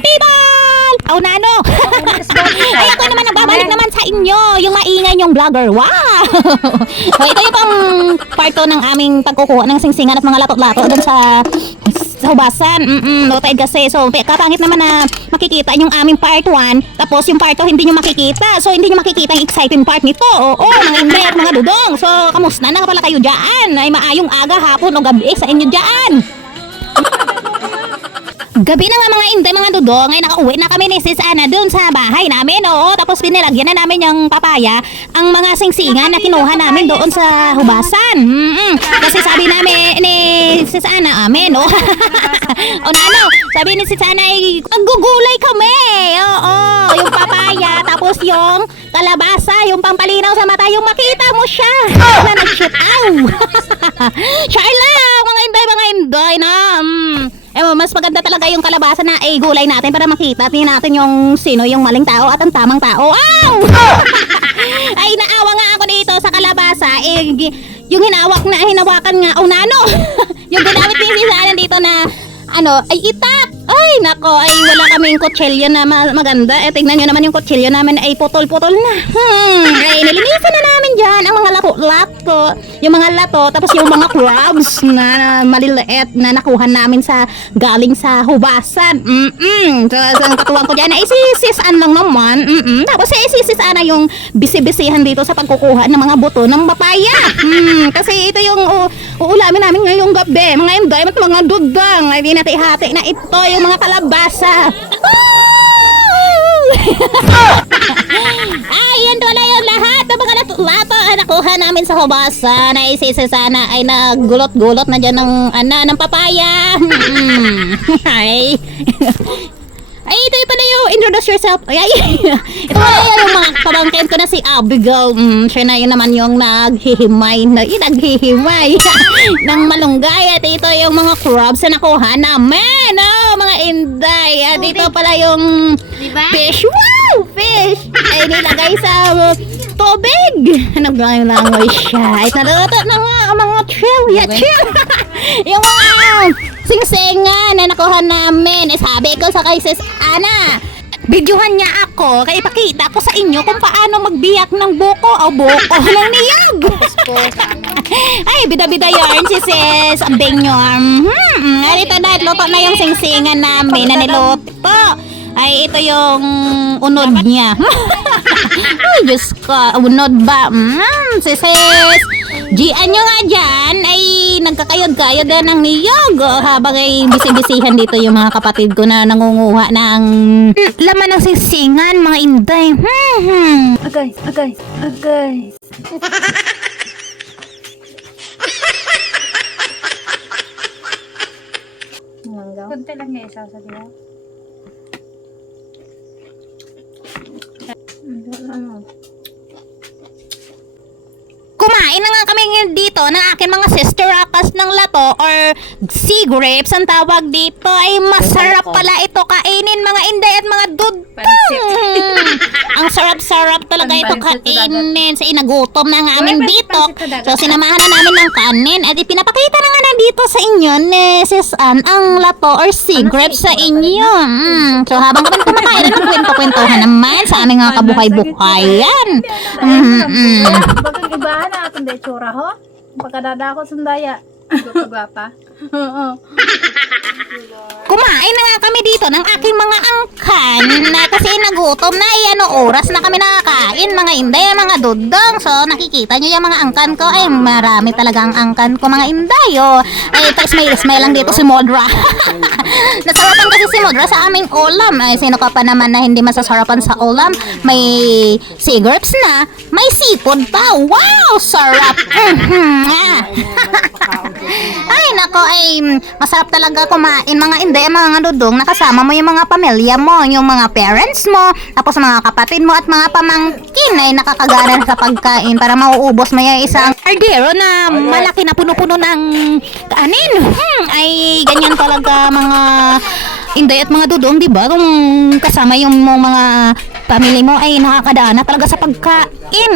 people! Oh, nano! Ay, ako naman nagbabalik naman sa inyo, yung maingay yung vlogger. Wow! So, ito yung pang parto ng aming pagkukuha ng singsingan at mga lato-lato dun sa hubasan. Noted kasi. So, kapangit naman na makikita yung aming part 1, tapos yung part 2 hindi nyo makikita. So, hindi nyo makikita yung exciting part nito. Oo, mga inday at mga dudong. So, kamusta na pala kayo dyan? Ay, maayong aga, hapon o gabi sa inyo dyan. Gabi na nga mga inday, mga dudong, ay nakauwi na kami ni Sis Ana dun sa bahay namin, oo. Tapos pinilagyan na namin yung papaya, ang mga singsingan na kinuha namin doon sa hubasan. Kasi sabi namin ni Sis Ana, amen, oo. O ano, sabi ni Sis Ana ay maggugulay kami, oo. Yung papaya, tapos yung kalabasa, yung pampalinaw sa mata, yung makita mo siya na nag-shoot out. Char lang, mga inday na, mas maganda talaga yung kalabasa na gulay natin para makita natin yung sino yung maling tao at ang tamang tao. Ow! Ay, naawa nga ako dito sa kalabasa. Yung hinawakan nga, nano. Yung ginamit ni Sisa dito na, ay itak. Ay, nako, ay wala kaming kutsilyo na maganda. Tignan nyo naman yung kutsilyo namin ay putol-putol na. Ay, nilinisan na namin dyan ang mga lato. Yung mga lato, tapos yung mga crabs na maliliit na nakuha namin galing sa hubasan. So, ang katuwang ko dyan ay sisisan lang naman. Tapos sisisan na yung bisi-bisihan dito sa pagkukuha ng mga buto ng papaya. Kasi ito yung uulamin namin ngayong gabi. Mga inday at mga dudang. Ay, di hati na ito yung mga kalabasa. Ay, yan wala yung lahat ng mga lato nakuha namin sa hubasan. Ay, sana ay nagulot-gulot na dyan ng papaya. Ay, ito pala yung introduce yourself. Ito pala yung mga pamangkin ko na si Abigail. Siya na yun naman yung naghihimay ng malunggay. At ito yung mga crabs na nakuha namin. Mga inday. At ito pala yung fish. Wow! Fish! Ay, nilagay sa tubig. Naglangoy siya. Ay, naluto na nga ang mga chill. Yung mga singsingan na nakuha namin. Sabi ko sa kay Sis Ana, videohan niya ako, kaya ipakita ko sa inyo kung paano magbiyak ng buko o buko ng niyog. Ay, bida-bida yarn si Sis Benyor. Ito na, luto na yung singsingan namin na niluto. Ay, ito yung unod niya. Ay, Diyos ko, unod ba? Si Sis Gian nyo nga dyan ay nagkakayod-kayod din ng niyog habang ay bisi-bisihan dito yung mga kapatid ko na nangunguha ng laman ng singsingan, mga inday. Agay. Kunti lang niya isasabihan. Kumain na nga kami dito ng aking mga sister rakas ng lato or sea grapes ang tawag dito. Ay masarap pala ito kainin, mga inday at mga dudong. Ang sarap-sarap talaga ito kainin. Sa inagutom na nga amin dito. So sinamahan na namin ng kanin at ipinapakita na nga nandito sa inyo ni Sis Ann ang lato or sea grapes sa inyo. So habang kami kumakain, nagkwento-kwentuhan naman sa aming mga kabuhay-buhayan. Bagang ibahan na atong detsura ho. Pagkadada ko sundaya. Gwapa. Oo. Kumain na nga kami dito ng aking mga angkan na kasi nagutom na oras na kami nakakain, mga inday, mga dudong. So nakikita nyo yung mga angkan ko, ay marami talaga ang angkan ko, mga inday. Ay smile lang dito si Modra. Nasarapan kasi si Modra sa aming ulam. Ay sino ka pa naman na hindi masasarapan sa ulam? May sea grapes na, may seafood pa. Wow, sarap. Ay nako, ay masarap talaga kumain, mga inday, mga dudong, nakasama mo yung mga pamilya mo, yung mga parents mo, tapos mga kapatid mo at mga pamangkin ay nakakagana sa pagkain para mauubos mo yung isang ardero na malaki na puno-puno ng kanin. Ay ganyan talaga mga inday at mga dudong, di ba? Kung kasama yung mga family mo ay nakakadana talaga sa pagkain.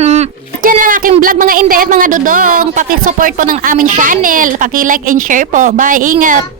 Yan lang aking vlog, mga inday at mga dudong. Paki-support po ng aming channel. Paki-like and share po. Bye, ingat!